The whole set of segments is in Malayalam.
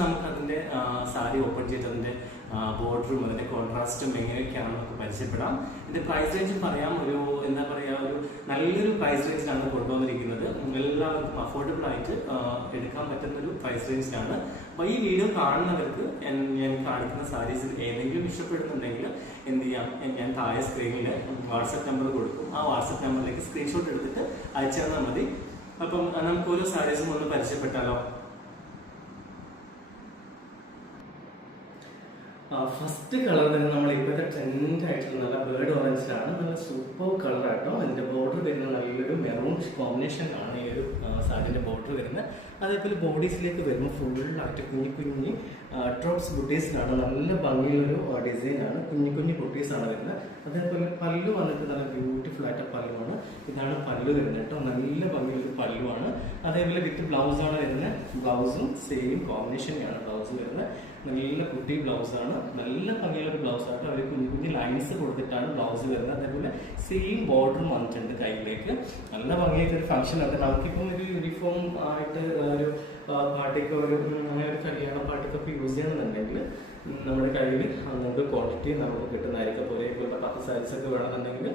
നമുക്ക് അതിന്റെ സാരി ഓപ്പൺ ചെയ്ത് അതിന്റെ ബോർഡറും അതിന്റെ കോൺട്രാസ്റ്റും എങ്ങനെയൊക്കെയാണെന്ന് നമുക്ക് പരിചയപ്പെടാം. ഇതിന്റെ പ്രൈസ് റേഞ്ച് പറയാം, ഒരു എന്താ പറയാ, ഒരു നല്ലൊരു പ്രൈസ് റേഞ്ചിലാണ് കൊണ്ടുവന്നിരിക്കുന്നത്. എല്ലാവർക്കും അഫോർഡബിൾ ആയിട്ട് എടുക്കാൻ പറ്റുന്ന ഒരു പ്രൈസ് റേഞ്ചിലാണ്. അപ്പൊ ഈ വീഡിയോ കാണുന്നവർക്ക് ഞാൻ കാണിക്കുന്ന സാരീസ് ഏതെങ്കിലും ഇഷ്ടപ്പെടുന്നുണ്ടെങ്കിൽ എന്ത് ചെയ്യാം, ഞാൻ താഴെ സ്ക്രീനിൽ വാട്സപ്പ് നമ്പർ കൊടുക്കും. ആ വാട്സപ്പ് നമ്പറിലേക്ക് സ്ക്രീൻഷോട്ട് എടുത്തിട്ട് അയച്ചു തന്നാൽ മതി. അപ്പം നമുക്ക് ഓരോ സാരീസും ഒന്ന് പരിചയപ്പെട്ടാലോ. ഫസ്റ്റ് കളർ തന്നെ നമ്മൾ ഇപ്പോഴത്തെ ട്രെൻഡ് ആയിട്ടുള്ള നല്ല ബേർഡ് ഓറഞ്ചിലാണ്. നല്ല സൂപ്പർ കളറായിട്ടോ. അതിന്റെ ബോർഡർ വരുന്ന നല്ലൊരു മെറൂൺ കോമ്പിനേഷൻ ആണ് ഈ ഒരു സാരിന്റെ ബോർഡർ വരുന്നത്. അതേപോലെ ബോഡീസിലേക്ക് വരുമ്പോൾ ഫുള്ളായിട്ട് കുഞ്ഞി കുഞ്ഞി ഡ്രോപ്സ് ബുട്ടീസിലാണ്. നല്ല ഭംഗിയുള്ളൊരു ഡിസൈനാണ്. കുഞ്ഞി കുഞ്ഞി ബുട്ടീസാണ് വരുന്നത്. അതേപോലെ പല്ലു വന്നിട്ട് നല്ല ബ്യൂട്ടിഫുൾ ആയിട്ട് പല്ലുവാണ്. ഇതാണ് പല്ലു വരുന്നത് കേട്ടോ. നല്ല ഭംഗിയുള്ളൊരു പല്ലുവാണ്. അതേപോലെ വിത്ത് ബ്ലൗസാണ് വരുന്നത്. ബ്ലൗസും സെയിം കോമ്പിനേഷനാണ് ബ്ലൗസ് വരുന്നത്. നല്ല കുട്ടി ബ്ലൗസാണ്. നല്ല ഭംഗിയുള്ളൊരു ബ്ലൗസായിട്ട് അവർ കുഞ്ഞു കുഞ്ഞു ലൈൻസ് കൊടുത്തിട്ടാണ് ബ്ലൗസ് വരുന്നത്. അതേപോലെ സെയിം ബോർഡറും വന്നിട്ടുണ്ട് കയ്യിലേക്ക്. നല്ല ഭംഗിയായിട്ട് ഒരു ഫംഗ്ഷൻ ഉണ്ട്. നമുക്കിപ്പം ഒരു യൂണിഫോം ആയിട്ട് ഒരു പാർട്ടിക്ക് ഒരു കല്യാണ പാർട്ടിക്കൊക്കെ യൂസ് ചെയ്യണമെന്നുണ്ടെങ്കിൽ നമ്മുടെ കയ്യിൽ നമുക്ക് ക്വാണ്ടിറ്റി നമുക്ക് കിട്ടുന്നതായിരിക്കും. അപ്പോൾ ഇപ്പോഴത്തെ 10 സാരീസ് ഒക്കെ വേണമെന്നുണ്ടെങ്കിൽ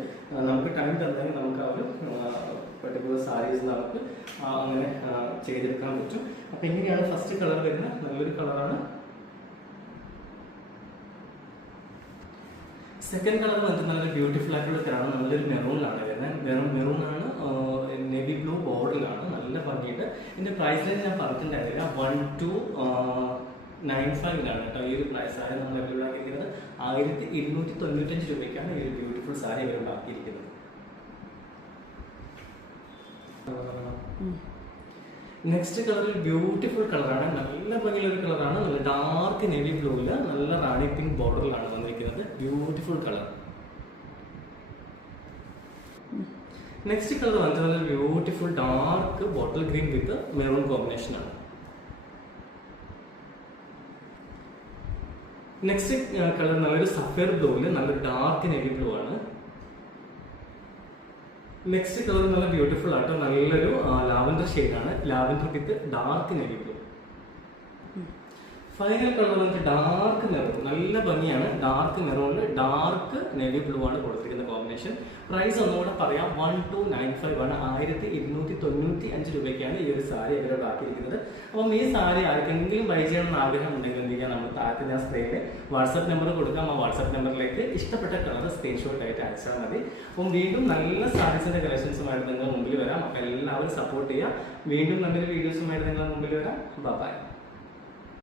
നമുക്ക് ടൈം തന്നെങ്കിൽ നമുക്ക് ആ ഒരു പെർട്ടിക്കുലർ സാരീസ് നമുക്ക് അങ്ങനെ ചെയ്തെടുക്കാൻ പറ്റും. അപ്പം എങ്ങനെയാണ് ഫസ്റ്റ് കളർ വരുന്നത്? നല്ലൊരു കളറാണ്. സെക്കൻഡ് കളർ വന്നിട്ട് നല്ലൊരു ബ്യൂട്ടിഫുൾ ആയിട്ടുള്ള കളറാണ്. നല്ലൊരു മെറൂണിലാണ് വരുന്നത്. മെറൂണാണ്, നേവി ബ്ലൂ ബോർഡറിലാണ്. നല്ല ഭംഗിയിട്ട്. ഇതിന്റെ പ്രൈസ് റേഞ്ച് ഞാൻ പറഞ്ഞിട്ടുണ്ടായിരുന്നില്ല. 1295 കേട്ടോ ഈ ഒരു പ്രൈസ്. സാരി നമ്മൾ അവൈലബിളാക്കിയിരിക്കുന്നത് 1295 രൂപയ്ക്കാണ് ഈ ഒരു ബ്യൂട്ടിഫുൾ സാരി അവൈലബിളാക്കിയിരിക്കുന്നത്. നെക്സ്റ്റ് കളർ ഒരു ബ്യൂട്ടിഫുൾ കളറാണ്. നല്ല ഭംഗിയുള്ള ഒരു കളറാണ്. നല്ല ഡാർക്ക് നേവി ബ്ലൂവില് നല്ല റാണി പിങ്ക് ബോർഡറിലാണ് വന്നിരിക്കുന്നത്. Beautiful colour. നെക്സ്റ്റ് കളർ വന്നിട്ട് നല്ല ബ്യൂട്ടിഫുൾ ഡാർക്ക് ബോട്ടിൽ ഗ്രീൻ വിത്ത് മെറൂൺ കോമ്പിനേഷൻ ആണ്. നെക്സ്റ്റ് കളർ നല്ലൊരു സഫയർ ബ്ലൂവില് നല്ലൊരു ഡാർക്ക് നേവി ബ്ലൂ ആണ്. നെക്സ്റ്റ് കളർ നല്ല ബ്യൂട്ടിഫുൾ ആട്ടോ. നല്ലൊരു ലാവൻഡർ ഷെയ്ഡാണ്. ലാവൻഡർ വിത്ത് dark navy blue. Final colour വന്നിട്ട് ഡാർക്ക് മെറൂൺ. നല്ല ഭംഗിയാണ്. ഡാർക്ക് മെറൂണിൽ ഡാർക്ക് നേവി ബ്ലൂ ആണ് കൊടുത്തിരിക്കുന്ന കോമ്പിനേഷൻ. പ്രൈസ് ഒന്നുകൂടെ പറയാം, 1295 ആണ്. 1295 രൂപയ്ക്കാണ് ഈ ഒരു സാരി അവരോട് ആക്കിയിരിക്കുന്നത്. അപ്പം ഈ സാരി ആർക്കെങ്കിലും ബൈ ചെയ്യണമെന്ന് ആഗ്രഹം ഉണ്ടെങ്കിൽ എന്ത് ചെയ്യാം, നമ്മൾ താഴത്തെ ഞാൻ സ്ക്രീനിൽ വാട്സപ്പ് നമ്പർ കൊടുക്കാം. ആ വാട്സപ്പ് നമ്പറിലേക്ക് ഇഷ്ടപ്പെട്ട കളർ സ്ക്രീൻഷോട്ട് ആയിട്ട് അയച്ചാൽ മതി. അപ്പം വീണ്ടും നല്ല സാരീസിന്റെ കളക്ഷൻസുമായിട്ട് നിങ്ങൾ മുമ്പിൽ വരാം. അപ്പം എല്ലാവരും സപ്പോർട്ട് ചെയ്യുക. വീണ്ടും നല്ലൊരു വീഡിയോസുമായിട്ട് നിങ്ങളുടെ മുമ്പിൽ വരാം. ബൈ.